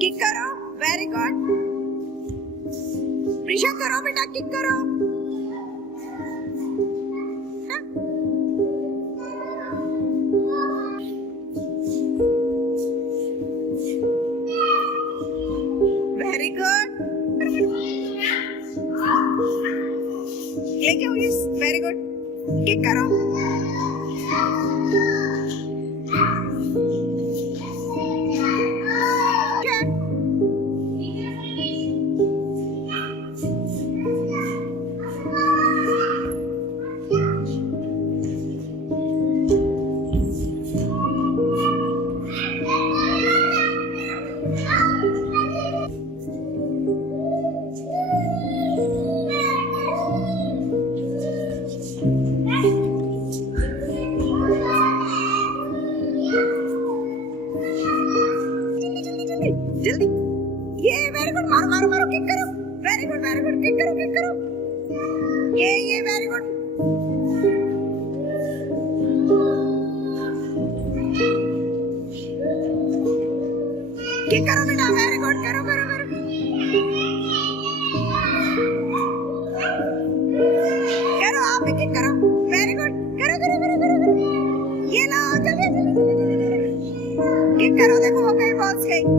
Kick करो, very good. Prisha करो बेटा, किक करो। Very good. लेके हुई, वेरी गुड। किक करो। जल्दी, ये वेरी गुड। मारो मारो मारो, किक करो। Very good very good, kick करो किक करो। ये वेरी गुड। किक करो बेटा, वेरी गुड। करो करो करो। करो, आप भी किक करो। Very good. करो करो करो करो करो। ये लो, जल्दी जल्दी। किक करो, देखो हो गई, बॉल्स गई।